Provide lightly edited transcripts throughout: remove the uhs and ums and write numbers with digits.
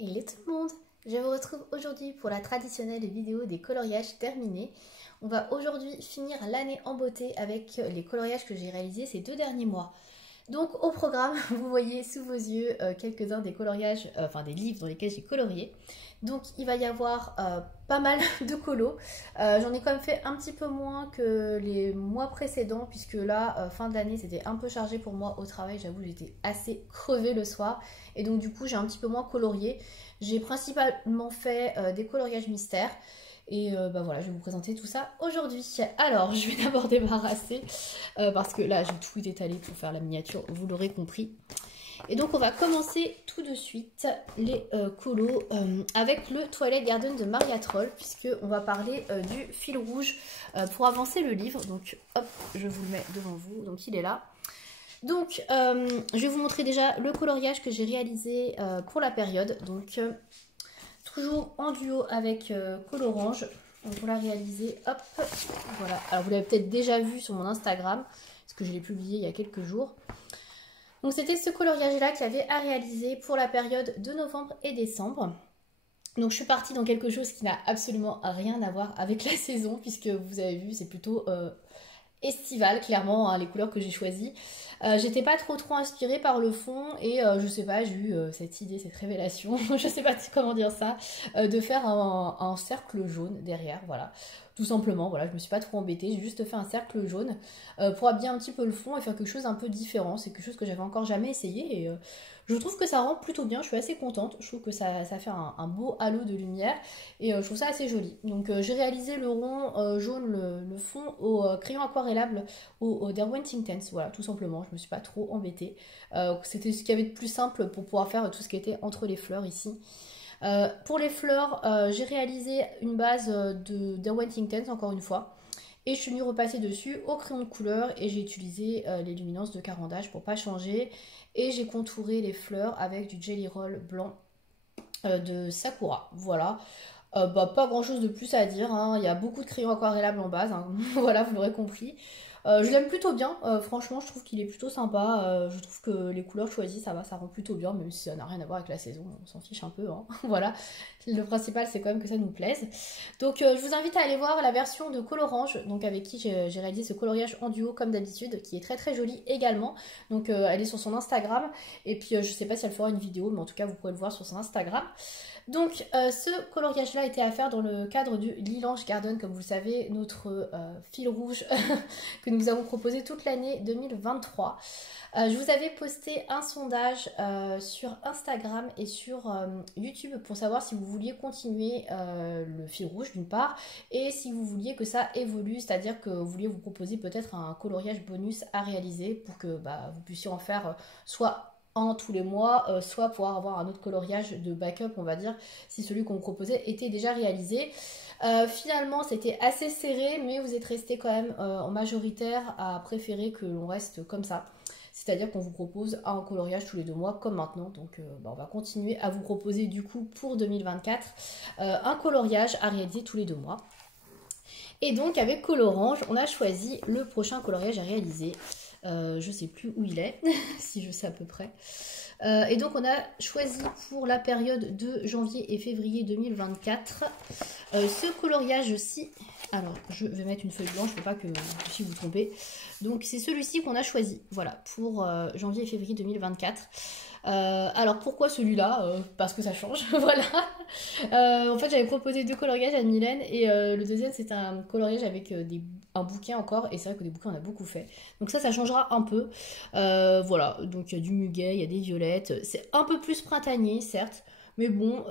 Hello tout le monde, je vous retrouve aujourd'hui pour la traditionnelle vidéo des coloriages terminés. On va aujourd'hui finir l'année en beauté avec les coloriages que j'ai réalisés ces 2 derniers mois. Donc au programme, vous voyez sous vos yeux quelques-uns des coloriages, enfin des livres dans lesquels j'ai colorié. Donc il va y avoir pas mal de colos. J'en ai quand même fait un petit peu moins que les mois précédents puisque là, fin de l'année, c'était un peu chargé pour moi au travail. J'avoue, j'étais assez crevée le soir et donc du coup, j'ai un petit peu moins colorié. J'ai principalement fait des coloriages mystères. Et bah voilà, je vais vous présenter tout ça aujourd'hui. Alors, je vais d'abord débarrasser parce que là, j'ai tout étalé pour faire la miniature, vous l'aurez compris. Et donc, on va commencer tout de suite les colos avec le Twilight Garden de Maria Troll, puisqu'on va parler du fil rouge pour avancer le livre. Donc, hop, je vous le mets devant vous. Donc, il est là. Donc, je vais vous montrer déjà le coloriage que j'ai réalisé pour la période. Donc, toujours en duo avec Colorange. Donc on l'a réalisé, hop, voilà. Alors vous l'avez peut-être déjà vu sur mon Instagram, parce que je l'ai publié il y a quelques jours. Donc c'était ce coloriage-là qu'il y avait à réaliser pour la période de novembre et décembre. Donc je suis partie dans quelque chose qui n'a absolument rien à voir avec la saison, puisque vous avez vu, c'est plutôt estival, clairement, hein, les couleurs que j'ai choisies. J'étais pas trop inspirée par le fond et je sais pas, j'ai eu cette idée, cette révélation, je sais pas comment dire ça, de faire un cercle jaune derrière, voilà. Tout simplement, voilà, je me suis pas trop embêtée, j'ai juste fait un cercle jaune pour habiller un petit peu le fond et faire quelque chose un peu différent. C'est quelque chose que j'avais encore jamais essayé et je trouve que ça rend plutôt bien, je suis assez contente. Je trouve que ça fait un beau halo de lumière et je trouve ça assez joli. Donc j'ai réalisé le rond jaune, le fond au crayon aquarellable au Derwent Intense, voilà, tout simplement. Je me suis pas trop embêtée. C'était ce qu'il y avait de plus simple pour pouvoir faire tout ce qui était entre les fleurs ici. Pour les fleurs, j'ai réalisé une base de Derwent Intense, encore une fois. Et je suis venue repasser dessus au crayon de couleur et j'ai utilisé les luminances de Caran d'Ache pour pas changer. Et j'ai contouré les fleurs avec du Jelly Roll blanc de Sakura. Voilà. Bah, pas grand chose de plus à dire, hein. Il y a beaucoup de crayons aquarellables en base, hein. Voilà, vous l'aurez compris. Je l'aime plutôt bien, franchement je trouve qu'il est plutôt sympa, je trouve que les couleurs choisies ça va, ça rend plutôt bien, même si ça n'a rien à voir avec la saison, on s'en fiche un peu, hein. Voilà, le principal c'est quand même que ça nous plaise. Donc je vous invite à aller voir la version de Colorange, donc avec qui j'ai réalisé ce coloriage en duo comme d'habitude, qui est très jolie également, donc elle est sur son Instagram, et puis je sais pas si elle fera une vidéo, mais en tout cas vous pourrez le voir sur son Instagram. Donc ce coloriage là était à faire dans le cadre du Lilange Garden, comme vous le savez, notre fil rouge que nous avons proposé toute l'année 2023. Je vous avais posté un sondage sur Instagram et sur YouTube pour savoir si vous vouliez continuer le fil rouge d'une part et si vous vouliez que ça évolue, c'est-à-dire que vous vouliez vous proposer peut-être un coloriage bonus à réaliser pour que vous puissiez en faire soit tous les mois, soit pouvoir avoir un autre coloriage de backup, on va dire, si celui qu'on vous proposait était déjà réalisé. Finalement, c'était assez serré, mais vous êtes resté quand même en majoritaire à préférer que l'on reste comme ça. C'est-à-dire qu'on vous propose un coloriage tous les 2 mois, comme maintenant. Donc, on va continuer à vous proposer du coup pour 2024 un coloriage à réaliser tous les 2 mois. Et donc, avec Colorange, on a choisi le prochain coloriage à réaliser. Je sais plus où il est, si je sais à peu près. Et donc on a choisi pour la période de janvier et février 2024 ce coloriage-ci. Alors je vais mettre une feuille blanche, je ne veux pas que vous puissiez vous tromper. Donc c'est celui-ci qu'on a choisi, voilà, pour janvier et février 2024. Alors pourquoi celui-là parce que ça change, voilà. En fait j'avais proposé 2 coloriages à Mylène et le deuxième c'est un coloriage avec un bouquet encore, et c'est vrai que des bouquets on a beaucoup fait. Donc ça changera un peu. Voilà, donc il y a du muguet, il y a des violettes. C'est un peu plus printanier, certes. Mais bon,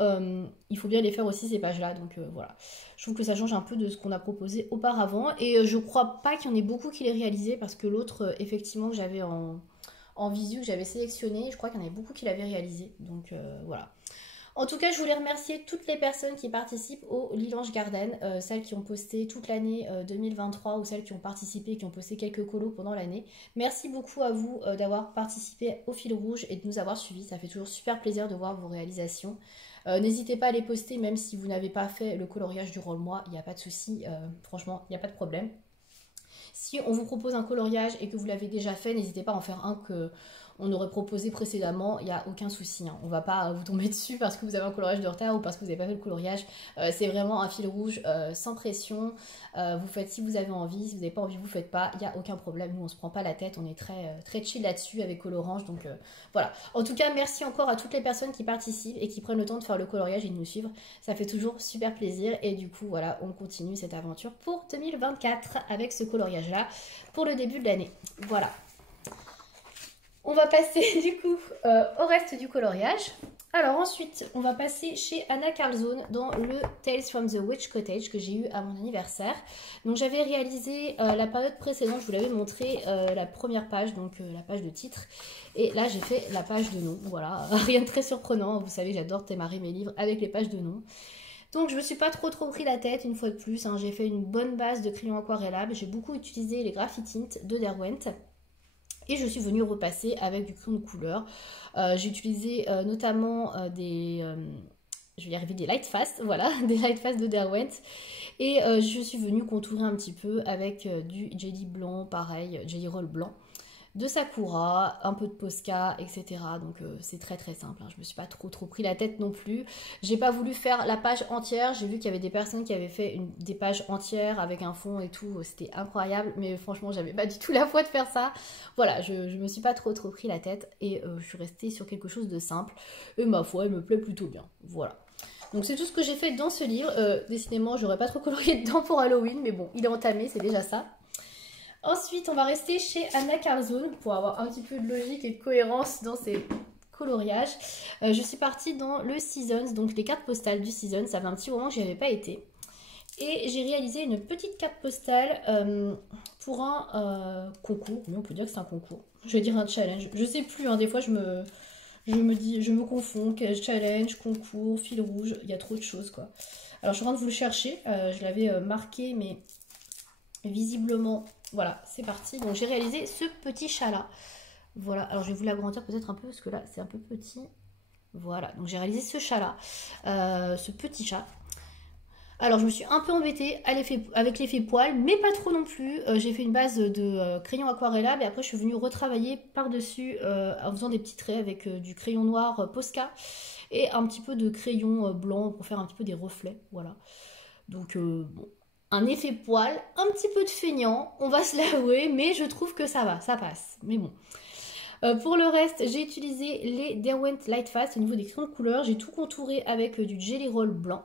il faut bien les faire aussi ces pages-là. Donc voilà. Je trouve que ça change un peu de ce qu'on a proposé auparavant. Et je crois pas qu'il y en ait beaucoup qui l'aient réalisé. Parce que l'autre, effectivement, que j'avais en visu, que j'avais sélectionné, je crois qu'il y en avait beaucoup qui l'avaient réalisé. Donc voilà. En tout cas, je voulais remercier toutes les personnes qui participent au Lilange Garden, celles qui ont posté toute l'année 2023 ou celles qui ont participé et qui ont posté quelques colos pendant l'année. Merci beaucoup à vous d'avoir participé au fil rouge et de nous avoir suivis. Ça fait toujours super plaisir de voir vos réalisations. N'hésitez pas à les poster même si vous n'avez pas fait le coloriage du roll-moi, il n'y a pas de souci, franchement, il n'y a pas de problème. Si on vous propose un coloriage et que vous l'avez déjà fait, n'hésitez pas à en faire un on aurait proposé précédemment, il n'y a aucun souci. Hein. On ne va pas vous tomber dessus parce que vous avez un coloriage de retard ou parce que vous n'avez pas fait le coloriage. C'est vraiment un fil rouge sans pression. Vous faites si vous avez envie, si vous n'avez pas envie, vous ne faites pas. Il n'y a aucun problème. Nous, on ne se prend pas la tête. On est très chill là-dessus avec Colorange. Donc voilà. En tout cas, merci encore à toutes les personnes qui participent et qui prennent le temps de faire le coloriage et de nous suivre. Ça fait toujours super plaisir. Et du coup, voilà, on continue cette aventure pour 2024 avec ce coloriage-là pour le début de l'année. Voilà. On va passer du coup au reste du coloriage. Alors ensuite, on va passer chez Anna Karlzon dans le Tales from the Witch Cottage que j'ai eu à mon anniversaire. Donc j'avais réalisé la période précédente, je vous l'avais montré, la première page, donc la page de titre. Et là j'ai fait la page de nom, voilà, rien de très surprenant. Vous savez, j'adore démarrer mes livres avec les pages de nom. Donc je me suis pas trop pris la tête une fois de plus, hein. J'ai fait une bonne base de crayon aquarellable. J'ai beaucoup utilisé les Graphitint de Derwent. Et je suis venue repasser avec du crayon de couleur. J'ai utilisé notamment je vais y arriver, des Lightfast, voilà, des Lightfast de Derwent. Et je suis venue contourer un petit peu avec du Jelly blanc, pareil, Jelly Roll blanc, de Sakura, un peu de Posca, etc. Donc c'est très simple, hein. Je me suis pas trop pris la tête non plus. J'ai pas voulu faire la page entière. J'ai vu qu'il y avait des personnes qui avaient fait des pages entières avec un fond et tout. C'était incroyable, mais franchement j'avais pas du tout la foi de faire ça. Voilà, je me suis pas trop pris la tête et je suis restée sur quelque chose de simple. Et ma foi, elle me plaît plutôt bien. Voilà. Donc c'est tout ce que j'ai fait dans ce livre. Décidément, j'aurais pas trop colorié dedans pour Halloween, mais bon, il est entamé, c'est déjà ça. Ensuite, on va rester chez Anna Karlzon pour avoir un petit peu de logique et de cohérence dans ces coloriages. Je suis partie dans le Seasons, donc les cartes postales du Season. Ça fait un petit moment que j'y avais pas été. Et j'ai réalisé une petite carte postale pour un concours. Oui, on peut dire que c'est un concours. Je vais dire un challenge. Je sais plus, hein, des fois je me confonds. Challenge, concours, fil rouge, il y a trop de choses quoi. Alors je suis en train de vous le chercher. Je l'avais marqué, mais visiblement... Voilà, c'est parti. Donc j'ai réalisé ce petit chat là. Voilà, alors je vais vous l'agrandir peut-être un peu parce que là c'est un peu petit. Voilà, donc j'ai réalisé ce chat là, ce petit chat. Alors je me suis un peu embêtée avec l'effet poil, mais pas trop non plus. J'ai fait une base de crayon aquarellable et après je suis venue retravailler par-dessus en faisant des petits traits avec du crayon noir Posca et un petit peu de crayon blanc pour faire un petit peu des reflets. Voilà, donc bon. Un effet poil, un petit peu de feignant, on va se l'avouer, mais je trouve que ça va, ça passe. Mais bon. Pour le reste, j'ai utilisé les Derwent Lightfast au niveau des crayons de couleur. J'ai tout contouré avec du Jelly Roll blanc.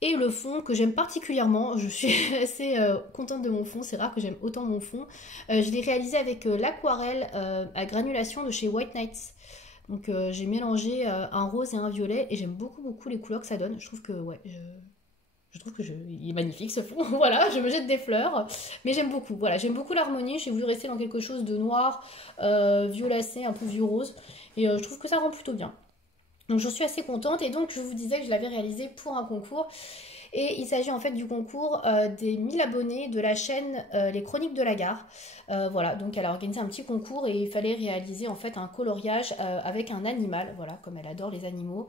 Et le fond que j'aime particulièrement, je suis assez contente de mon fond, c'est rare que j'aime autant mon fond. Je l'ai réalisé avec l'aquarelle à granulation de chez White Nights. Donc j'ai mélangé un rose et un violet et j'aime beaucoup les couleurs que ça donne. Je trouve que ouais, je trouve que il est magnifique ce fond. Voilà, je me jette des fleurs, mais j'aime beaucoup. Voilà, j'aime beaucoup l'harmonie. J'ai voulu rester dans quelque chose de noir, violacé, un peu vieux rose, et je trouve que ça rend plutôt bien. Donc je suis assez contente et donc je vous disais que je l'avais réalisé pour un concours. Et il s'agit en fait du concours des 1000 abonnés de la chaîne Les Chroniques de la Gare. Voilà, donc elle a organisé un petit concours et il fallait réaliser en fait un coloriage avec un animal, voilà, comme elle adore les animaux.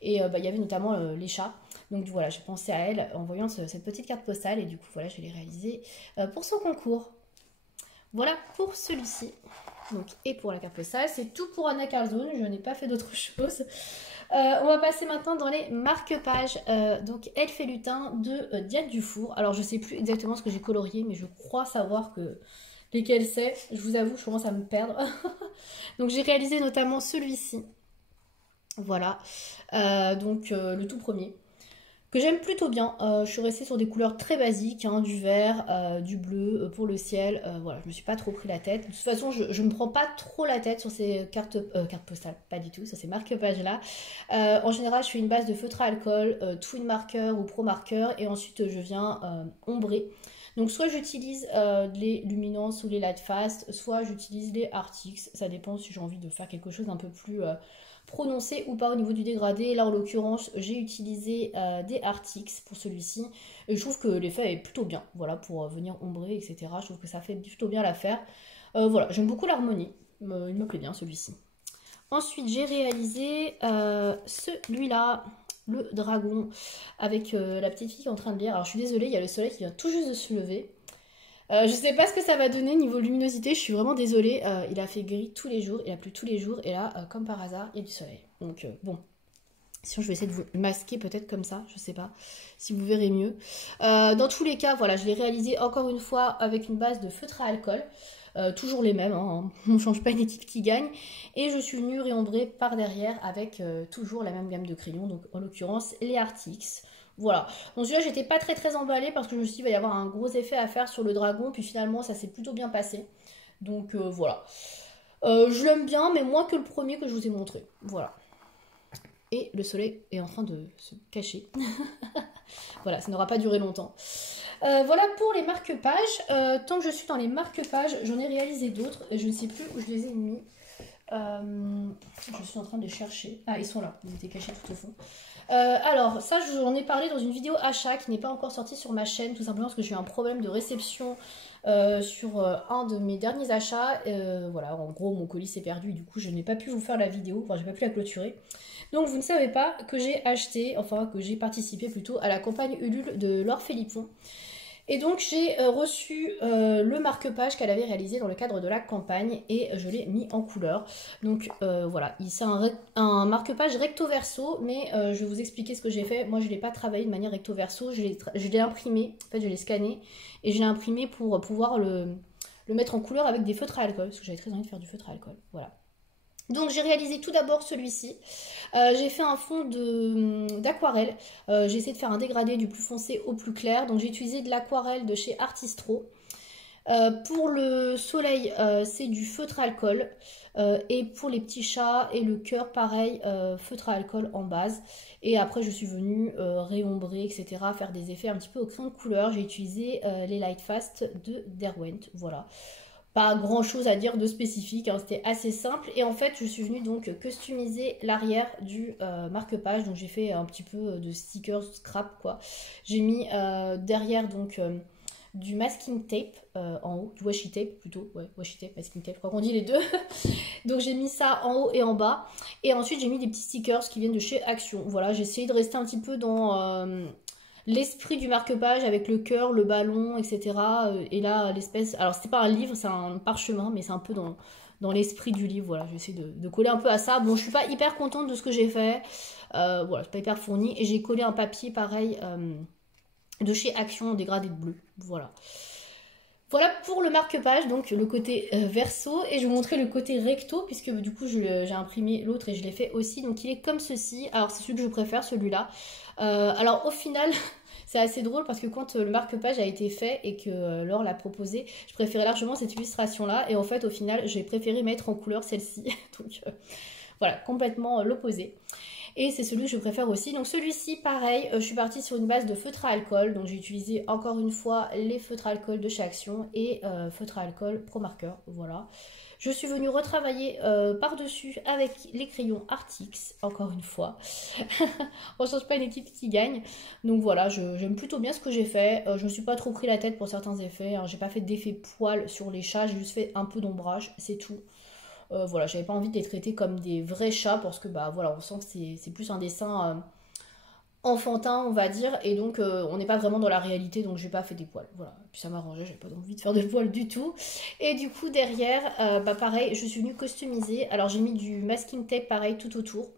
Et il y avait notamment les chats. Donc voilà, j'ai pensé à elle en voyant cette petite carte postale et du coup voilà, je l'ai réalisée pour son concours. Voilà pour celui-ci. Donc, et pour la carte postale, c'est tout pour Anna Karlzon, je n'ai pas fait d'autre chose. On va passer maintenant dans les marque-pages. Donc Elfe et Lutin de Diane Dufour. Alors je sais plus exactement ce que j'ai colorié, mais je crois savoir que lesquels c'est. Je vous avoue, je commence à me perdre. Donc j'ai réalisé notamment celui-ci. Voilà. Donc le tout premier. Que j'aime plutôt bien. Je suis restée sur des couleurs très basiques, hein, du vert, du bleu pour le ciel. Voilà, je me suis pas trop pris la tête. De toute façon, je me prends pas trop la tête sur ces cartes postales, pas du tout, ça c'est marque-page là. En général, je fais une base de feutre à alcool, twin marker ou pro marker, et ensuite je viens ombrer. Donc soit j'utilise les luminances ou les Lightfast, soit j'utilise les Artix. Ça dépend si j'ai envie de faire quelque chose d'un peu plus prononcé ou pas au niveau du dégradé. Là en l'occurrence j'ai utilisé des Artix pour celui-ci et je trouve que l'effet est plutôt bien, voilà, pour venir ombrer, etc. Je trouve que ça fait plutôt bien l'affaire. Voilà, j'aime beaucoup l'harmonie, il me plaît bien celui-ci. Ensuite j'ai réalisé celui-là, le dragon, avec la petite fille qui est en train de lire. Alors je suis désolée, il y a le soleil qui vient tout juste de se lever. Je sais pas ce que ça va donner niveau luminosité, je suis vraiment désolée. Il a fait gris tous les jours, il a plu tous les jours, et là, comme par hasard, il y a du soleil. Donc bon, sinon je vais essayer de vous masquer peut-être comme ça, je sais pas, si vous verrez mieux. Dans tous les cas, voilà, je l'ai réalisé encore une fois avec une base de feutre à alcool. Toujours les mêmes, hein, on ne change pas une équipe qui gagne. Et je suis venue réombrer par derrière avec toujours la même gamme de crayons, donc en l'occurrence les Artix. Voilà, donc celui-là j'étais pas très emballée parce que je me suis dit il va y avoir un gros effet à faire sur le dragon, puis finalement ça s'est plutôt bien passé. Donc voilà, je l'aime bien mais moins que le premier que je vous ai montré. Voilà. Et le soleil est en train de se cacher. Voilà, ça n'aura pas duré longtemps. Voilà pour les marque-pages. Tant que je suis dans les marque-pages, j'en ai réalisé d'autres. Je ne sais plus où je les ai mis. Je suis en train de les chercher. Ah, ils sont là. Ils étaient cachés tout au fond. Alors, ça, j'en ai parlé dans une vidéo achat qui n'est pas encore sortie sur ma chaîne, tout simplement parce que j'ai eu un problème de réception sur un de mes derniers achats. Voilà, en gros, mon colis s'est perdu et du coup, je n'ai pas pu vous faire la vidéo. Enfin, j'ai pas pu la clôturer. Donc, vous ne savez pas que j'ai acheté, enfin, que j'ai participé plutôt à la campagne Ulule de Laure Philippon. Et donc j'ai reçu le marque-page qu'elle avait réalisé dans le cadre de la campagne et je l'ai mis en couleur. Donc voilà, c'est un marque-page recto verso, mais je vais vous expliquer ce que j'ai fait. Moi je ne l'ai pas travaillé de manière recto verso, je l'ai imprimé, en fait je l'ai scanné et je l'ai imprimé pour pouvoir le mettre en couleur avec des feutres à alcool, parce que j'avais très envie de faire du feutre à alcool. Voilà. Donc j'ai réalisé tout d'abord celui-ci. J'ai fait un fond d'aquarelle. J'ai essayé de faire un dégradé du plus foncé au plus clair. Donc j'ai utilisé de l'aquarelle de chez Artistro. Pour le soleil, c'est du feutre à alcool. Et pour les petits chats et le cœur, pareil, feutre à alcool en base. Et après, je suis venue réombrer, etc., faire des effets un petit peu au crayon de couleur. J'ai utilisé les Light Fast de Derwent. Voilà. Pas grand chose à dire de spécifique, hein, c'était assez simple. Et en fait, je suis venue donc customiser l'arrière du marque-page. Donc j'ai fait un petit peu de stickers scrap quoi. J'ai mis derrière donc du masking tape en haut, du washi tape plutôt. Ouais, washi tape, masking tape, je crois qu'on dit les deux. Donc j'ai mis ça en haut et en bas. Et ensuite j'ai mis des petits stickers qui viennent de chez Action. Voilà, j'ai essayé de rester un petit peu dans l'esprit du marque-page avec le cœur, le ballon, etc. Et là, l'espèce... Alors, c'était pas un livre, c'est un parchemin, mais c'est un peu dans l'esprit du livre. Voilà, j'essaie de coller un peu à ça. Bon, je suis pas hyper contente de ce que j'ai fait. Voilà, c'est pas hyper fourni. Et j'ai collé un papier, pareil, de chez Action, en dégradé de bleu. Voilà. Voilà pour le marque-page, donc le côté verso. Et je vais vous montrer le côté recto, puisque du coup, j'ai imprimé l'autre et je l'ai fait aussi. Donc, il est comme ceci. Alors, c'est celui que je préfère, celui-là. Alors au final c'est assez drôle parce que quand le marque-page a été fait et que Laure l'a proposé, je préférais largement cette illustration là et en fait au final j'ai préféré mettre en couleur celle-ci. Donc voilà, complètement l'opposé. Et c'est celui que je préfère aussi. Donc celui-ci pareil, je suis partie sur une base de feutre à alcool. Donc j'ai utilisé encore une fois les feutres à alcool de chez Action et feutre à alcool Pro Marker. Voilà. Je suis venue retravailler par-dessus avec les crayons Artix, encore une fois. On ne change pas une équipe qui gagne. Donc voilà, j'aime plutôt bien ce que j'ai fait. Je ne me suis pas trop pris la tête pour certains effets. J'ai pas fait d'effet poil sur les chats, j'ai juste fait un peu d'ombrage, c'est tout. Voilà, j'avais pas envie de les traiter comme des vrais chats parce que bah voilà, on sent que c'est plus un dessin enfantin on va dire et donc on n'est pas vraiment dans la réalité donc j'ai pas fait des poils, voilà, puis ça m'arrangeait, j'avais pas envie de faire des poils du tout et du coup derrière bah pareil je suis venue customiser. Alors j'ai mis du masking tape pareil tout autour,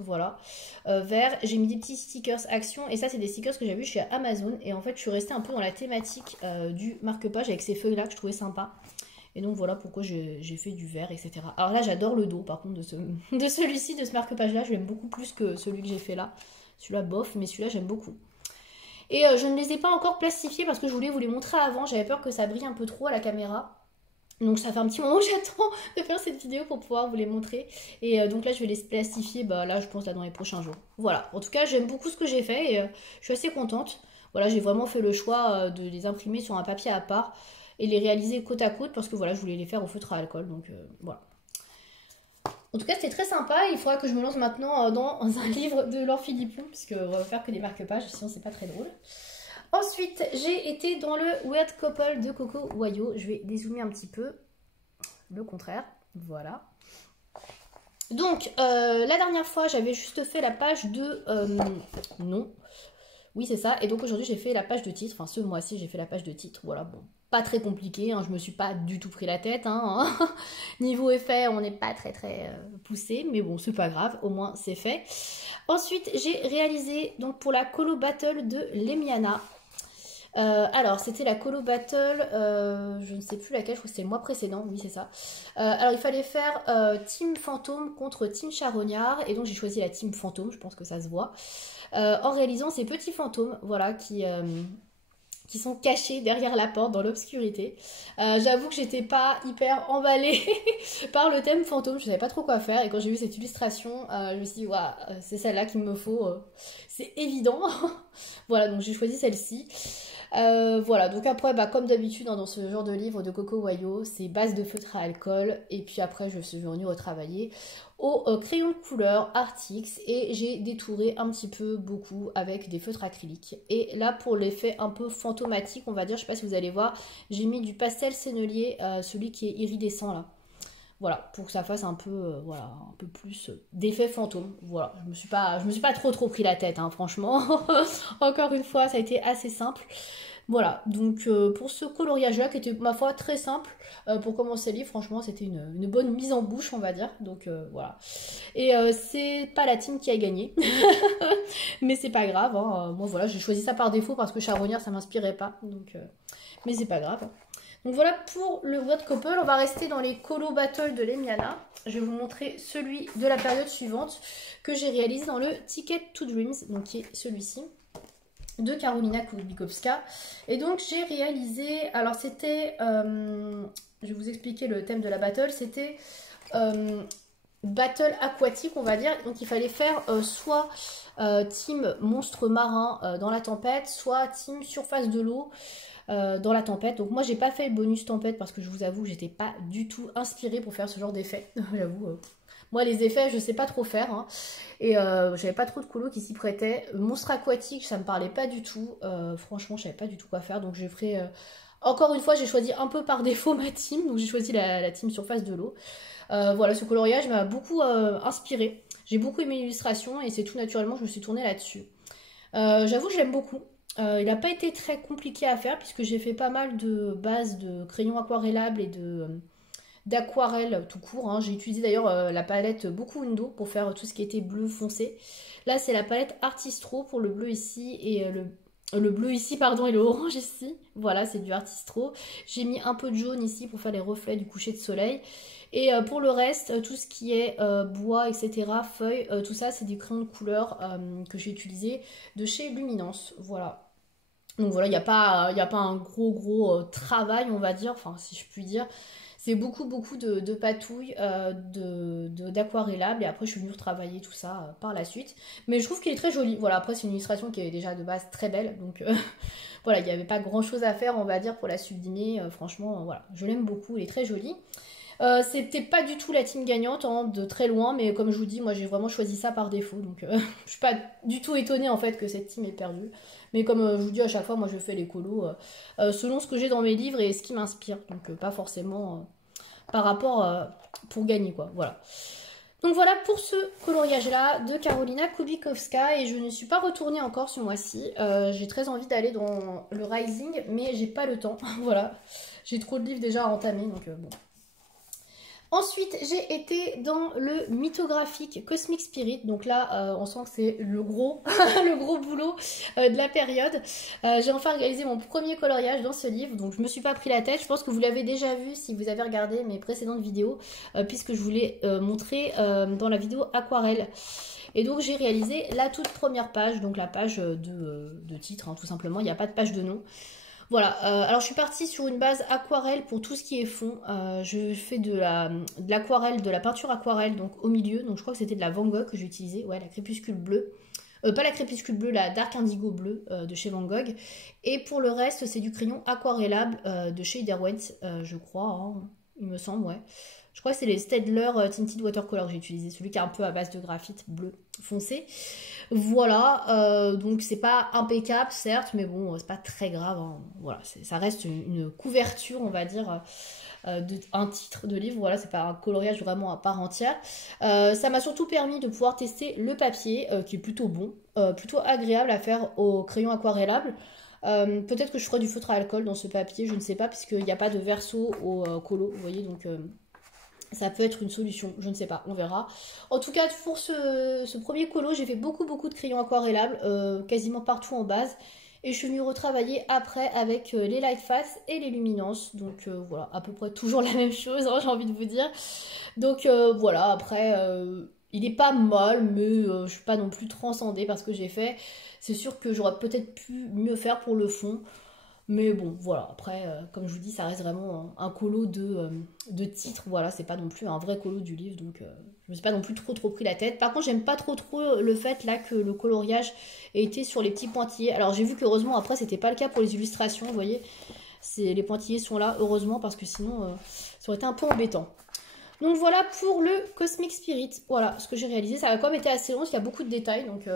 voilà, vert, j'ai mis des petits stickers Action et ça c'est des stickers que j'ai vu chez Amazon et en fait je suis restée un peu dans la thématique du marque-page avec ces feuilles là que je trouvais sympa. Et donc voilà pourquoi j'ai fait du vert, etc. Alors là j'adore le dos par contre de celui-ci, de ce marque-page là, je l'aime beaucoup plus que celui que j'ai fait là. Celui-là bof, mais celui-là j'aime beaucoup. Et je ne les ai pas encore plastifiés parce que je voulais vous les montrer avant. J'avais peur que ça brille un peu trop à la caméra. Donc ça fait un petit moment que j'attends de faire cette vidéo pour pouvoir vous les montrer. Et donc là je vais les plastifier, bah là je pense là dans les prochains jours. Voilà, en tout cas j'aime beaucoup ce que j'ai fait et je suis assez contente. Voilà, j'ai vraiment fait le choix de les imprimer sur un papier à part et les réaliser côte à côte parce que voilà je voulais les faire au feutre à alcool. Donc voilà. En tout cas, c'était très sympa. Il faudra que je me lance maintenant dans un livre de Laure Philippon, puisqu'on va faire que des marque-pages, sinon c'est pas très drôle. Ensuite, j'ai été dans le Weird Couple de Coco Wayo. Je vais dézoomer un petit peu. Le contraire. Voilà. Donc, la dernière fois, j'avais juste fait la page de... non. Oui, c'est ça. Et donc aujourd'hui, j'ai fait la page de titre. Enfin, ce mois-ci, j'ai fait la page de titre. Voilà, bon. pas très compliqué, hein, je me suis pas du tout pris la tête. Hein. Niveau effet, on n'est pas très poussé, mais bon, c'est pas grave, au moins c'est fait. Ensuite, j'ai réalisé donc pour la Colo Battle de Lemiana. Alors, c'était la Colo Battle, je ne sais plus laquelle, je crois que c'était le mois précédent, oui c'est ça. Alors, il fallait faire Team Fantôme contre Team Charognard, et donc j'ai choisi la Team Fantôme, je pense que ça se voit, en réalisant ces petits fantômes, voilà, qui sont cachés derrière la porte dans l'obscurité. J'avoue que j'étais pas hyper emballée par le thème fantôme, je savais pas trop quoi faire, et quand j'ai vu cette illustration, je me suis dit, waouh, c'est celle-là qu'il me faut, c'est évident. Voilà, donc j'ai choisi celle-ci. Voilà, donc après, bah, comme d'habitude, hein, dans ce genre de livre de Coco Wayo, c'est base de feutre à alcool, et puis après, je suis venue retravailler au crayon de couleur Artix, et j'ai détouré un petit peu beaucoup avec des feutres acryliques. Et là, pour l'effet un peu fantomatique, on va dire, je sais pas si vous allez voir, j'ai mis du pastel sennelier, celui qui est iridescent là. Voilà, pour que ça fasse un peu, voilà, un peu plus d'effet fantôme. Voilà, je me suis pas trop pris la tête, hein, franchement. Encore une fois, ça a été assez simple. Voilà, donc pour ce coloriage-là, qui était, ma foi, très simple, pour commencer le livre, franchement, c'était une bonne mise en bouche, on va dire. Donc voilà. Et c'est pas la team qui a gagné, mais c'est pas grave. Hein. Moi, voilà, j'ai choisi ça par défaut parce que Charognard, ça m'inspirait pas. Donc, mais c'est pas grave. Donc voilà pour le vote couple. On va rester dans les Colo Battle de Lemiana. Je vais vous montrer celui de la période suivante que j'ai réalisé dans le Ticket to Dreams, donc qui est celui-ci, de Karolina Kubikowska. Et donc j'ai réalisé, alors c'était, je vais vous expliquer le thème de la battle, c'était battle aquatique, on va dire. Donc il fallait faire soit team monstre marin dans la tempête, soit team surface de l'eau dans la tempête. Donc moi j'ai pas fait le bonus tempête parce que je vous avoue j'étais pas du tout inspirée pour faire ce genre d'effet. J'avoue, moi les effets je sais pas trop faire, hein. Et j'avais pas trop de colos qui s'y prêtaient. Monstre aquatique ça me parlait pas du tout, franchement je savais pas du tout quoi faire, donc j'ai fait encore une fois j'ai choisi un peu par défaut ma team, donc j'ai choisi la team surface de l'eau. Voilà, ce coloriage m'a beaucoup inspiré, j'ai beaucoup aimé l'illustration et c'est tout naturellement je me suis tournée là-dessus. J'avoue que j'aime beaucoup. Il n'a pas été très compliqué à faire puisque j'ai fait pas mal de bases de crayons aquarellables et d'aquarelle tout court. Hein. J'ai utilisé d'ailleurs la palette Beaucoup Window pour faire tout ce qui était bleu foncé. Là c'est la palette Artistro pour le bleu ici et le bleu ici pardon et le orange ici. Voilà, c'est du Artistro. J'ai mis un peu de jaune ici pour faire les reflets du coucher de soleil. Et pour le reste, tout ce qui est bois, etc., feuilles, tout ça, c'est des crayons de couleur que j'ai utilisé de chez Luminance. Voilà. Donc voilà, il n'y a pas un gros travail, on va dire, enfin, si je puis dire. C'est beaucoup de patouilles, d'aquarellables. Et après, je suis venue retravailler tout ça par la suite. Mais je trouve qu'il est très joli. Voilà, après, c'est une illustration qui est déjà de base très belle. Donc voilà, il n'y avait pas grand-chose à faire, on va dire, pour la sublimer. Franchement, voilà, je l'aime beaucoup, elle est très jolie. C'était pas du tout la team gagnante, hein, de très loin, mais comme je vous dis, moi j'ai vraiment choisi ça par défaut, donc je suis pas du tout étonnée en fait que cette team ait perdu. Mais comme je vous dis à chaque fois, moi je fais les colos selon ce que j'ai dans mes livres et ce qui m'inspire, donc pas forcément par rapport pour gagner quoi, voilà. Donc voilà pour ce coloriage là de Karolina Kubikowska et je ne suis pas retournée encore ce mois-ci. J'ai très envie d'aller dans le Rising mais j'ai pas le temps, voilà. J'ai trop de livres déjà à entamer donc bon. Ensuite, j'ai été dans le mythographique Cosmic Spirit. Donc là, on sent que c'est le gros, le gros boulot de la période. J'ai enfin réalisé mon premier coloriage dans ce livre. Donc je me suis pas pris la tête. Je pense que vous l'avez déjà vu si vous avez regardé mes précédentes vidéos. Puisque je vous l'ai montré dans la vidéo aquarelle. Et donc j'ai réalisé la toute première page. Donc la page de titre, hein, tout simplement. Il n'y a pas de page de nom. Voilà, alors je suis partie sur une base aquarelle pour tout ce qui est fond. Je fais de l'aquarelle, de la peinture aquarelle, donc au milieu. Donc je crois que c'était de la Van Gogh que j'ai utilisé, ouais, la crépuscule bleue. Pas la crépuscule bleue, la Dark Indigo bleue de chez Van Gogh. Et pour le reste, c'est du crayon aquarellable de chez Iderwent, je crois, hein, il me semble, ouais. Je crois que c'est les Staedtler Tinted Watercolor que j'ai utilisé, celui qui est un peu à base de graphite bleu foncé. Voilà, donc c'est pas impeccable certes, mais bon, c'est pas très grave, hein. Voilà, ça reste une couverture, on va dire, un titre de livre. Voilà, c'est pas un coloriage vraiment à part entière. Ça m'a surtout permis de pouvoir tester le papier, qui est plutôt bon, plutôt agréable à faire au crayon aquarellable. Peut-être que je ferai du feutre à alcool dans ce papier, je ne sais pas, puisqu'il n'y a pas de verso au colo, vous voyez, donc ça peut être une solution, je ne sais pas, on verra. En tout cas, pour ce premier colo, j'ai fait beaucoup de crayons aquarellables, quasiment partout en base. Et je suis venue retravailler après avec les light fast et les luminances. Donc voilà, à peu près toujours la même chose, hein, j'ai envie de vous dire. Donc voilà, après, il n'est pas mal, mais je ne suis pas non plus transcendée par ce que j'ai fait. C'est sûr que j'aurais peut-être pu mieux faire pour le fond. Mais bon, voilà, après, comme je vous dis, ça reste vraiment un colo de titre. Voilà, c'est pas non plus un vrai colo du livre, donc je me suis pas non plus trop pris la tête. Par contre, j'aime pas trop le fait là que le coloriage ait été sur les petits pointillés. Alors j'ai vu qu'heureusement, après, c'était pas le cas pour les illustrations, vous voyez. Les pointillés sont là, heureusement, parce que sinon, ça aurait été un peu embêtant. Donc voilà pour le Cosmic Spirit. Voilà ce que j'ai réalisé. Ça a quand même été assez long, parce qu'il y a beaucoup de détails, donc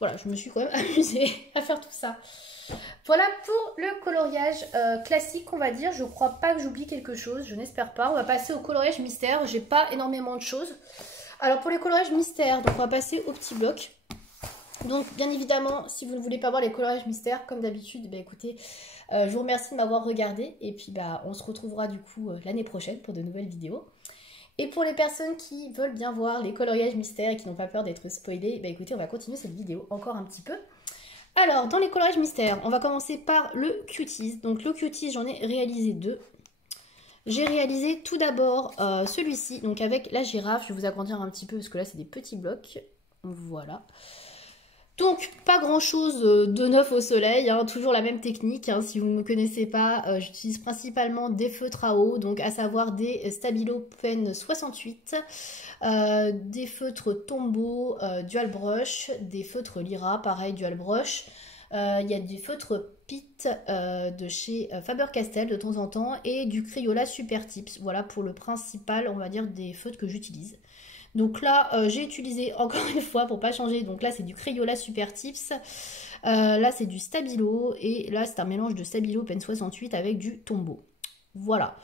voilà, je me suis quand même amusée à faire tout ça. Voilà pour le coloriage classique, on va dire. Je crois pas que j'oublie quelque chose, je n'espère pas. On va passer au coloriage mystère. J'ai pas énormément de choses. Alors pour les coloriages mystères, donc on va passer au petit bloc. Donc bien évidemment, si vous ne voulez pas voir les coloriages mystères, comme d'habitude, bah écoutez, je vous remercie de m'avoir regardé. Et puis bah on se retrouvera du coup l'année prochaine pour de nouvelles vidéos. Et pour les personnes qui veulent bien voir les coloriages mystères et qui n'ont pas peur d'être spoilées, bah écoutez, on va continuer cette vidéo encore un petit peu. Alors, dans les coloriages mystères, on va commencer par le Cuties. Donc le Cuties, j'en ai réalisé 2. J'ai réalisé tout d'abord celui-ci, donc avec la girafe. Je vais vous agrandir un petit peu parce que là, c'est des petits blocs. Voilà. Donc, pas grand-chose de neuf au soleil, hein, toujours la même technique. Hein, si vous ne me connaissez pas, j'utilise principalement des feutres à eau, donc à savoir des Stabilo Pen 68, des feutres Tombow Dual Brush, des feutres Lyra, pareil Dual Brush. Il y a des feutres Pitt de chez Faber-Castell de temps en temps et du Crayola Super Tips. Voilà pour le principal, on va dire, des feutres que j'utilise. Donc là, j'ai utilisé encore une fois pour pas changer. Donc là, c'est du Crayola Super Tips. Là, c'est du Stabilo. Et là, c'est un mélange de Stabilo Pen 68 avec du Tombow. Voilà.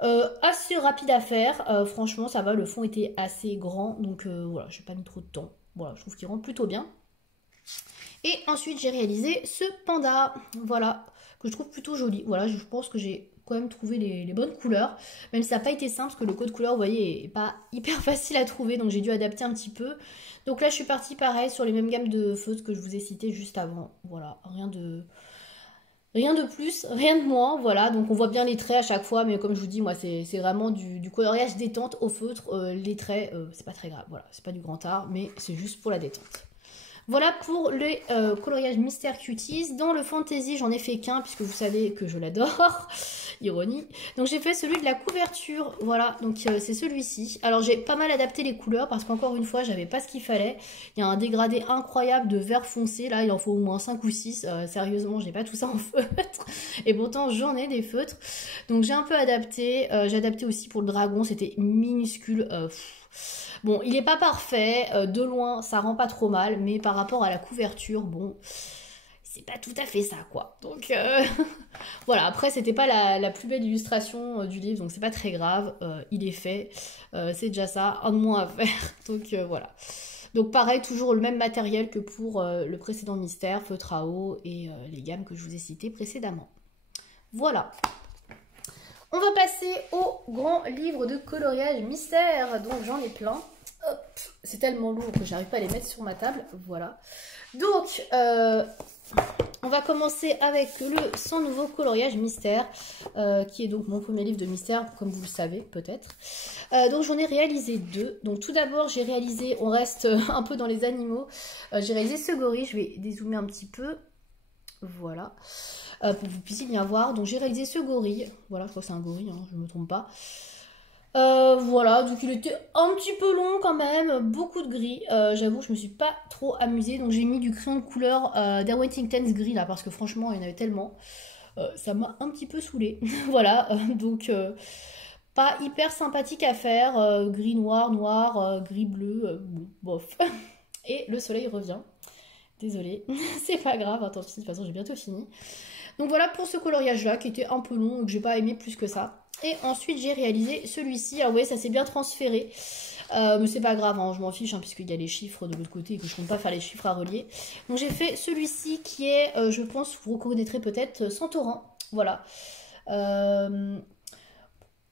Assez rapide à faire. Franchement, ça va. Le fond était assez grand. Donc voilà, je n'ai pas mis trop de temps. Voilà, je trouve qu'il rentre plutôt bien. Et ensuite, j'ai réalisé ce panda. Voilà, que je trouve plutôt joli. Voilà, je pense que j'ai quand même trouvé les bonnes couleurs, même si ça n'a pas été simple parce que le code couleur, vous voyez, est pas hyper facile à trouver, donc j'ai dû adapter un petit peu. Donc là, je suis partie pareil sur les mêmes gammes de feutres que je vous ai citées juste avant. Voilà, rien de plus, rien de moins, voilà. Donc on voit bien les traits à chaque fois, mais comme je vous dis, moi, c'est vraiment du coloriage détente au feutre. Les traits, c'est pas très grave, voilà, c'est pas du grand art, mais c'est juste pour la détente. Voilà pour le coloriage Mystère Cuties. Dans le fantasy, j'en ai fait qu'un puisque vous savez que je l'adore. Ironie. Donc j'ai fait celui de la couverture. Voilà, donc c'est celui-ci. Alors j'ai pas mal adapté les couleurs parce qu'encore une fois, j'avais pas ce qu'il fallait. Il y a un dégradé incroyable de vert foncé. Là, il en faut au moins 5 ou 6. Sérieusement, j'ai pas tout ça en feutre. Et pourtant, j'en ai des feutres. Donc j'ai un peu adapté. J'ai adapté aussi pour le dragon. C'était minuscule. Bon, il n'est pas parfait, de loin ça rend pas trop mal, mais par rapport à la couverture, bon, c'est pas tout à fait ça quoi. Donc voilà, après c'était pas la plus belle illustration du livre, donc c'est pas très grave, il est fait, c'est déjà ça, un de moins à faire, donc voilà. Donc pareil, toujours le même matériel que pour le précédent mystère, feutre à eau et les gammes que je vous ai citées précédemment. Voilà. On va passer au grand livre de coloriage mystère, donc j'en ai plein. C'est tellement lourd que j'arrive pas à les mettre sur ma table, voilà. Donc, on va commencer avec le 100 nouveaux coloriages mystère, qui est donc mon premier livre de mystère, comme vous le savez peut-être. Donc j'en ai réalisé 2. Donc tout d'abord j'ai réalisé, on reste un peu dans les animaux, j'ai réalisé ce gorille, je vais dézoomer un petit peu, voilà. Pour que vous puissiez bien voir. Donc j'ai réalisé ce gorille. Voilà, je crois que c'est un gorille, hein, je ne me trompe pas. Voilà, donc il était un petit peu long quand même, beaucoup de gris. J'avoue, je me suis pas trop amusée. Donc j'ai mis du crayon de couleur d'Erwin Intense gris là, parce que franchement, il y en avait tellement. Ça m'a un petit peu saoulée. Voilà, donc pas hyper sympathique à faire. Gris noir, noir, gris bleu, bon, bof. Et le soleil revient. Désolée, c'est pas grave, tant pis, de toute façon j'ai bientôt fini. Donc voilà pour ce coloriage là qui était un peu long, que j'ai pas aimé plus que ça. Et ensuite j'ai réalisé celui-ci, alors vous voyez ça s'est bien transféré. Mais c'est pas grave, hein, je m'en fiche, hein, puisqu'il y a les chiffres de l'autre côté et que je compte pas faire les chiffres à relier. Donc j'ai fait celui-ci qui est, je pense, vous reconnaîtrez peut-être, Santorin. Voilà.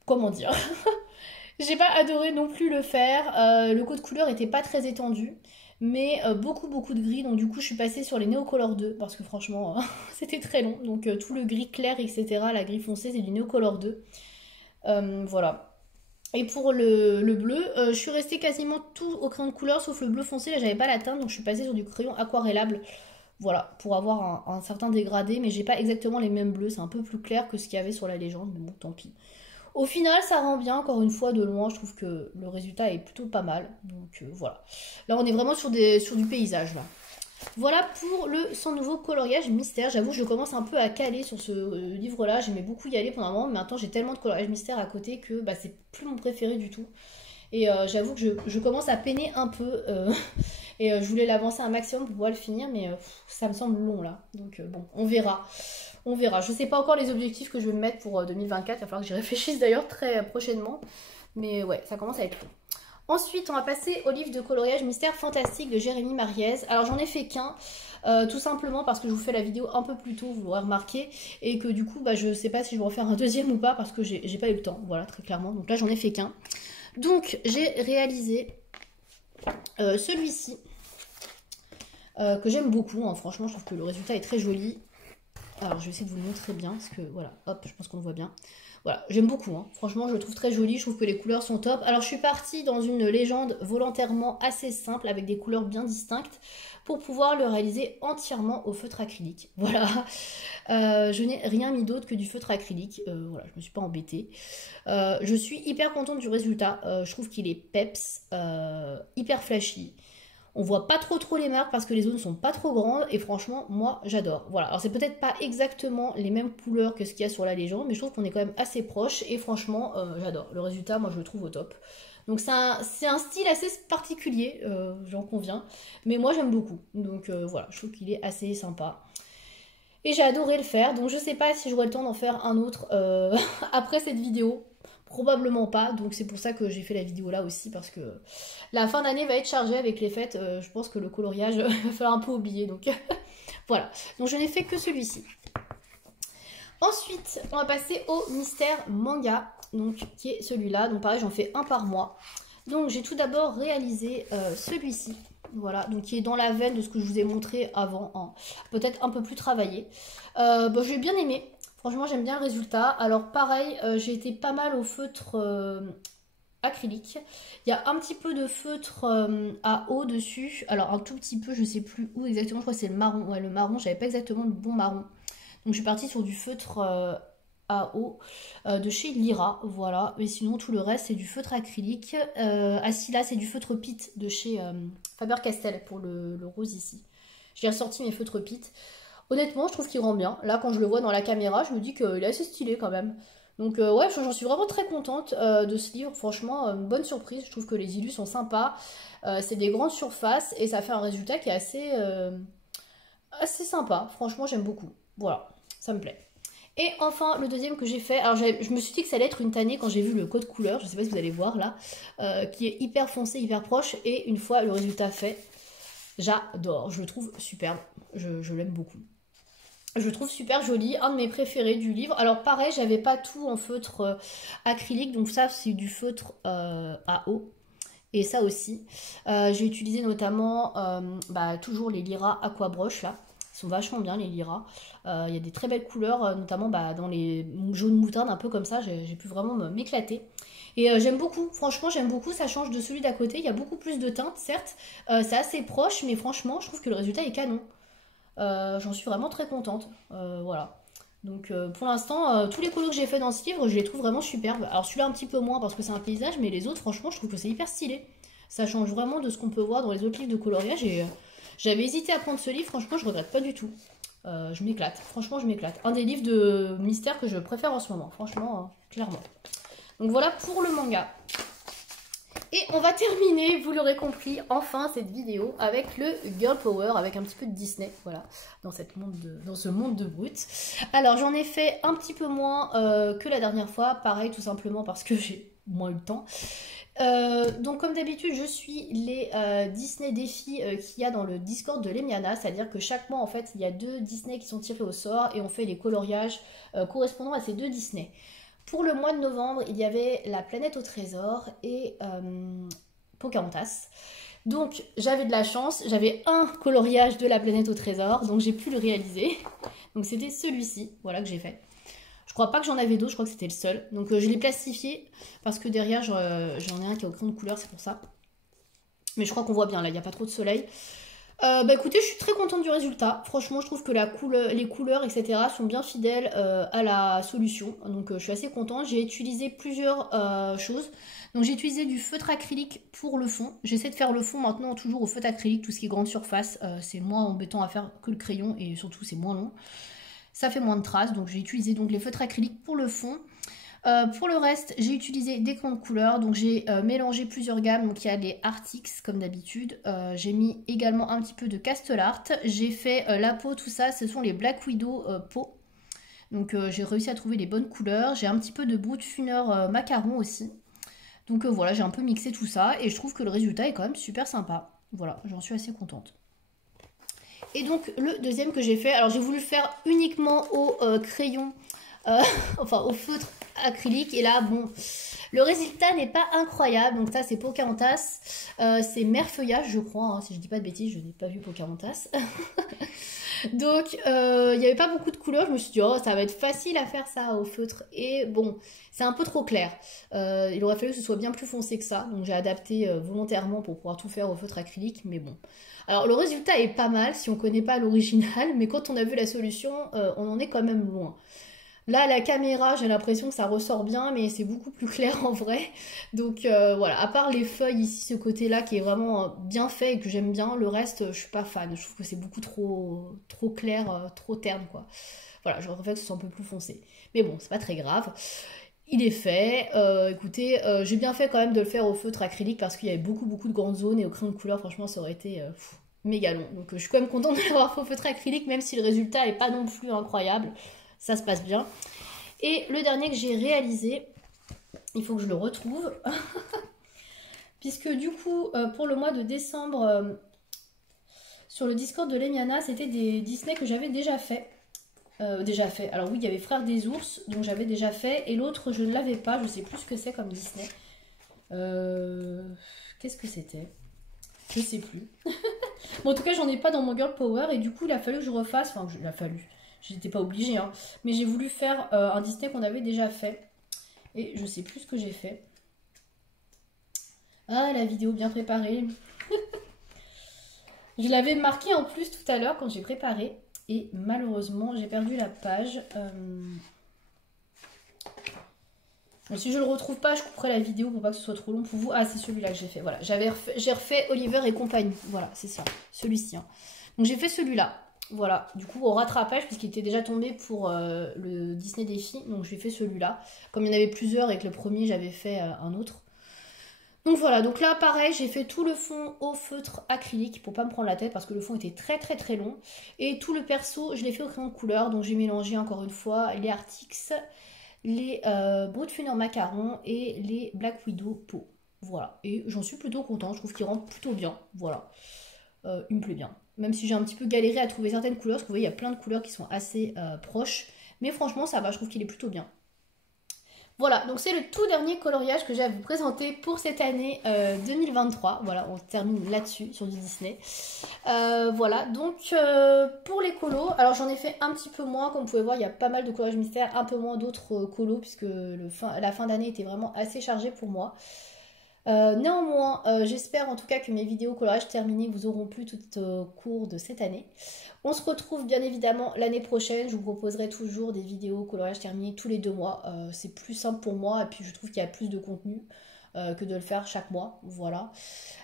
Comment dire? J'ai pas adoré non plus le faire. Le code couleur était pas très étendu. Mais beaucoup de gris, donc du coup je suis passée sur les Neocolor 2 parce que franchement c'était très long, donc tout le gris clair etc, la gris foncé c'est du Neocolor 2. Voilà. Et pour le bleu, je suis restée quasiment tout au crayon de couleur sauf le bleu foncé, là j'avais pas la teinte donc je suis passée sur du crayon aquarellable. Voilà, pour avoir un certain dégradé, mais j'ai pas exactement les mêmes bleus, c'est un peu plus clair que ce qu'il y avait sur la légende, mais bon tant pis. Au final, ça rend bien, encore une fois, de loin, je trouve que le résultat est plutôt pas mal. Donc voilà. Là, on est vraiment sur du paysage, là. Voilà pour le Sans Nouveau coloriage mystère. J'avoue, je commence un peu à caler sur ce livre-là. J'aimais beaucoup y aller pendant un moment, mais maintenant, j'ai tellement de coloriage mystère à côté que bah, c'est plus mon préféré du tout. Et j'avoue que je commence à peiner un peu. Et je voulais l'avancer un maximum pour pouvoir le finir, mais ça me semble long, là. Donc bon, on verra. On verra. Je ne sais pas encore les objectifs que je vais me mettre pour 2024. Il va falloir que j'y réfléchisse d'ailleurs très prochainement. Mais ouais, ça commence à être long. Ensuite, on va passer au livre de coloriage mystère fantastique de Jérémy Mariez. Alors, j'en ai fait qu'un. Tout simplement parce que je vous fais la vidéo un peu plus tôt, vous l'aurez remarqué. Et que du coup, bah, je ne sais pas si je vais refaire un deuxième ou pas parce que j'ai pas eu le temps. Voilà, très clairement. Donc là, j'en ai fait qu'un. Donc, j'ai réalisé celui-ci. Que j'aime beaucoup. Hein. Franchement, je trouve que le résultat est très joli. Alors, je vais essayer de vous le montrer bien, parce que, voilà, hop, je pense qu'on le voit bien. Voilà, j'aime beaucoup, hein. Franchement, je le trouve très joli, je trouve que les couleurs sont top. Alors, je suis partie dans une légende volontairement assez simple, avec des couleurs bien distinctes, pour pouvoir le réaliser entièrement au feutre acrylique. Voilà, je n'ai rien mis d'autre que du feutre acrylique, voilà, je me suis pas embêtée. Je suis hyper contente du résultat, je trouve qu'il est peps, hyper flashy. On voit pas trop les marques parce que les zones sont pas trop grandes et franchement moi j'adore. Voilà, alors c'est peut-être pas exactement les mêmes couleurs que ce qu'il y a sur la légende mais je trouve qu'on est quand même assez proche et franchement j'adore. Le résultat moi je le trouve au top. Donc c'est un style assez particulier, j'en conviens, mais moi j'aime beaucoup. Donc voilà, je trouve qu'il est assez sympa. Et j'ai adoré le faire, donc je sais pas si j'aurai le temps d'en faire un autre après cette vidéo. Probablement pas, donc c'est pour ça que j'ai fait la vidéo là aussi, parce que la fin d'année va être chargée avec les fêtes, je pense que le coloriage va falloir un peu oublier, donc voilà. Donc je n'ai fait que celui-ci. Ensuite, on va passer au mystère manga, donc qui est celui-là, donc pareil j'en fais un par mois. Donc j'ai tout d'abord réalisé celui-ci, voilà, donc qui est dans la veine de ce que je vous ai montré avant, hein. Peut-être un peu plus travaillé. Bon, j'ai bien aimé. Franchement, j'aime bien le résultat. Alors, pareil, j'ai été pas mal au feutre acrylique. Il y a un petit peu de feutre à eau dessus. Alors, un tout petit peu, je sais plus où exactement. Je crois que c'est le marron. Ouais, le marron, j'avais pas exactement le bon marron. Donc, je suis partie sur du feutre à eau de chez Lyra. Voilà. Mais sinon, tout le reste, c'est du feutre acrylique. Assis là, c'est du feutre Pitt de chez Faber-Castell pour le rose ici. J'ai ressorti mes feutres Pitt. Honnêtement, je trouve qu'il rend bien. Là, quand je le vois dans la caméra, je me dis qu'il est assez stylé quand même. Donc ouais, j'en suis vraiment très contente de ce livre. Franchement, une bonne surprise. Je trouve que les illus sont sympas. C'est des grandes surfaces et ça fait un résultat qui est assez sympa. Franchement, j'aime beaucoup. Voilà, ça me plaît. Et enfin, le deuxième que j'ai fait, alors je me suis dit que ça allait être une tannée quand j'ai vu le code couleur, je ne sais pas si vous allez voir là, qui est hyper foncé, hyper proche, et une fois le résultat fait, j'adore, je le trouve superbe, je l'aime beaucoup. Je le trouve super joli, un de mes préférés du livre. Alors pareil, j'avais pas tout en feutre acrylique, donc ça c'est du feutre à eau. Et ça aussi. J'ai utilisé notamment toujours les Lyra Aquabrush là. Ils sont vachement bien les Lyra. Il y a des très belles couleurs, notamment dans les jaunes moutarde, un peu comme ça. J'ai pu vraiment m'éclater. Et j'aime beaucoup, franchement j'aime beaucoup, ça change de celui d'à côté. Il y a beaucoup plus de teintes, certes. C'est assez proche, mais franchement je trouve que le résultat est canon. J'en suis vraiment très contente. Voilà. Donc pour l'instant, tous les colos que j'ai fait dans ce livre, je les trouve vraiment superbes. Alors celui-là un petit peu moins parce que c'est un paysage, mais les autres, franchement, je trouve que c'est hyper stylé. Ça change vraiment de ce qu'on peut voir dans les autres livres de coloriage. Et j'avais hésité à prendre ce livre, franchement, je regrette pas du tout. Je m'éclate, franchement, je m'éclate. Un des livres de mystère que je préfère en ce moment, franchement, clairement. Donc voilà pour le manga. Et on va terminer, vous l'aurez compris, enfin cette vidéo avec le Girl Power, avec un petit peu de Disney, voilà, dans ce monde de brut. Alors j'en ai fait un petit peu moins que la dernière fois, pareil tout simplement parce que j'ai moins eu le temps. Donc comme d'habitude, je suis les Disney défis qu'il y a dans le Discord de Lemiana, c'est-à-dire que chaque mois en fait il y a 2 Disney qui sont tirés au sort et on fait les coloriages correspondant à ces 2 Disney. Pour le mois de novembre, il y avait La Planète au Trésor et Pocahontas. Donc j'avais de la chance, j'avais un coloriage de La Planète au Trésor, donc j'ai pu le réaliser. Donc c'était celui-ci, voilà que j'ai fait. Je crois pas que j'en avais d'autres, je crois que c'était le seul. Donc je l'ai plastifié parce que derrière j'en ai un qui est au crayon de couleur, c'est pour ça. Mais je crois qu'on voit bien là, il n'y a pas trop de soleil. Bah écoutez, je suis très contente du résultat. Franchement, je trouve que les couleurs, etc. sont bien fidèles à la solution. Donc je suis assez contente. J'ai utilisé plusieurs choses. Donc j'ai utilisé du feutre acrylique pour le fond. J'essaie de faire le fond maintenant toujours au feutre acrylique, tout ce qui est grande surface. C'est moins embêtant à faire que le crayon et surtout c'est moins long. Ça fait moins de traces, donc j'ai utilisé donc les feutres acryliques pour le fond. Pour le reste, j'ai utilisé des crayons de couleur, donc j'ai mélangé plusieurs gammes. Donc il y a les Artix comme d'habitude. J'ai mis également un petit peu de Castle Art. J'ai fait la peau, tout ça, ce sont les Black Widow peau. Donc j'ai réussi à trouver les bonnes couleurs. J'ai un petit peu de Broodfunner macaron aussi. Donc voilà, j'ai un peu mixé tout ça et je trouve que le résultat est quand même super sympa. Voilà, j'en suis assez contente. Et donc le deuxième que j'ai fait, alors j'ai voulu le faire uniquement au crayon, enfin au feutre acrylique. Et là, bon, le résultat n'est pas incroyable. Donc ça, c'est Pocahontas. C'est Merfeuillage, je crois, hein, si je dis pas de bêtises, je n'ai pas vu Pocahontas. Donc, il n'y avait pas beaucoup de couleurs. Je me suis dit, oh, ça va être facile à faire ça au feutre. Et bon, c'est un peu trop clair. Il aurait fallu que ce soit bien plus foncé que ça. Donc, j'ai adapté volontairement pour pouvoir tout faire au feutre acrylique. Mais bon. Alors, le résultat est pas mal si on ne connaît pas l'original. Mais quand on a vu la solution, on en est quand même loin. Là, à la caméra, j'ai l'impression que ça ressort bien, mais c'est beaucoup plus clair en vrai. Donc voilà, à part les feuilles ici, ce côté-là qui est vraiment bien fait et que j'aime bien, le reste, je suis pas fan. Je trouve que c'est beaucoup trop clair, trop terne, quoi. Voilà, j'aurais préféré que ce soit un peu plus foncé. Mais bon, c'est pas très grave. Il est fait. Écoutez, j'ai bien fait quand même de le faire au feutre acrylique parce qu'il y avait beaucoup de grandes zones et au crayon de couleur, franchement, ça aurait été méga long. Donc je suis quand même contente de l'avoir fait au feutre acrylique, même si le résultat est pas non plus incroyable. Ça se passe bien. Et le dernier que j'ai réalisé, il faut que je le retrouve. Puisque du coup, pour le mois de décembre, sur le Discord de Lemiana, c'était des Disney que j'avais déjà fait. Alors oui, il y avait Frères des ours, dont j'avais déjà fait. Et l'autre, je ne l'avais pas. Je ne sais plus ce que c'est comme Disney. Qu'est-ce que c'était? Je ne sais plus. Bon, en tout cas, j'en ai pas dans mon Girl Power. Et du coup, il a fallu que je refasse. Enfin, il a fallu. J'étais pas obligée, hein. Mais j'ai voulu faire un Disney qu'on avait déjà fait. Et je sais plus ce que j'ai fait. Ah, la vidéo bien préparée. Je l'avais marqué en plus tout à l'heure quand j'ai préparé. Et malheureusement, j'ai perdu la page. Donc, si je le retrouve pas, je couperai la vidéo pour pas que ce soit trop long pour vous. Ah, c'est celui-là que j'ai fait. Voilà, j'ai refait Oliver et compagnie. Voilà, c'est ça. Celui-ci. Hein. Donc j'ai fait celui-là. Voilà, du coup au rattrapage puisqu'il était déjà tombé pour le Disney Défi, donc j'ai fait celui-là. Comme il y en avait plusieurs et que le premier j'avais fait un autre. Donc voilà, donc là pareil, j'ai fait tout le fond au feutre acrylique pour pas me prendre la tête parce que le fond était très long. Et tout le perso, je l'ai fait au crayon de couleur, donc j'ai mélangé encore une fois les Artix, les Broodfunner macaron et les Black Widow peau. Voilà, et j'en suis plutôt contente, je trouve qu'il rentre plutôt bien, voilà. Il me plaît bien. Même si j'ai un petit peu galéré à trouver certaines couleurs, parce que vous voyez, il y a plein de couleurs qui sont assez proches. Mais franchement, ça va, je trouve qu'il est plutôt bien. Voilà, donc c'est le tout dernier coloriage que j'ai à vous présenter pour cette année 2023. Voilà, on termine là-dessus, sur du Disney. Voilà, donc pour les colos, alors j'en ai fait un petit peu moins. Comme vous pouvez voir, il y a pas mal de coloriage mystère, un peu moins d'autres colos, puisque la fin d'année était vraiment assez chargée pour moi. Néanmoins, j'espère en tout cas que mes vidéos coloriage terminées vous auront plu tout au cours de cette année. On se retrouve bien évidemment l'année prochaine. Je vous proposerai toujours des vidéos coloriage terminées tous les 2 mois. C'est plus simple pour moi et puis je trouve qu'il y a plus de contenu. que de le faire chaque mois, voilà.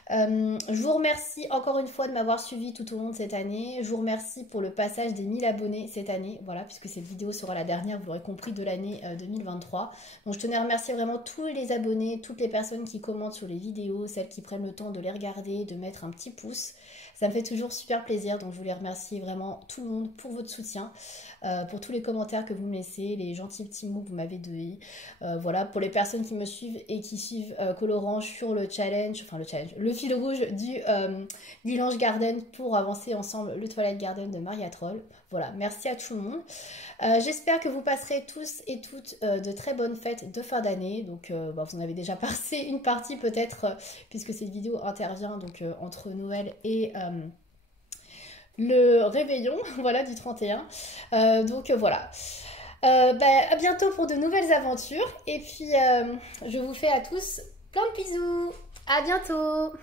Je vous remercie encore une fois de m'avoir suivi tout au long de cette année. Je vous remercie pour le passage des 1000 abonnés cette année, voilà, puisque cette vidéo sera la dernière, vous l'aurez compris, de l'année 2023. Donc je tenais à remercier vraiment tous les abonnés, toutes les personnes qui commentent sur les vidéos, celles qui prennent le temps de les regarder, de mettre un petit pouce. Ça me fait toujours super plaisir, donc je voulais remercier vraiment tout le monde pour votre soutien, pour tous les commentaires que vous me laissez, les gentils petits mots que vous m'avez donnés. Voilà, pour les personnes qui me suivent et qui suivent Colorange sur le challenge, le fil rouge du Lange Garden pour avancer ensemble le Twilight Garden de Maria Troll. Voilà, merci à tout le monde. J'espère que vous passerez tous et toutes de très bonnes fêtes de fin d'année. Donc vous en avez déjà passé une partie peut-être, puisque cette vidéo intervient donc entre Noël et le réveillon, voilà, du 31. Voilà. À bientôt pour de nouvelles aventures. Et puis, je vous fais à tous plein de bisous. À bientôt.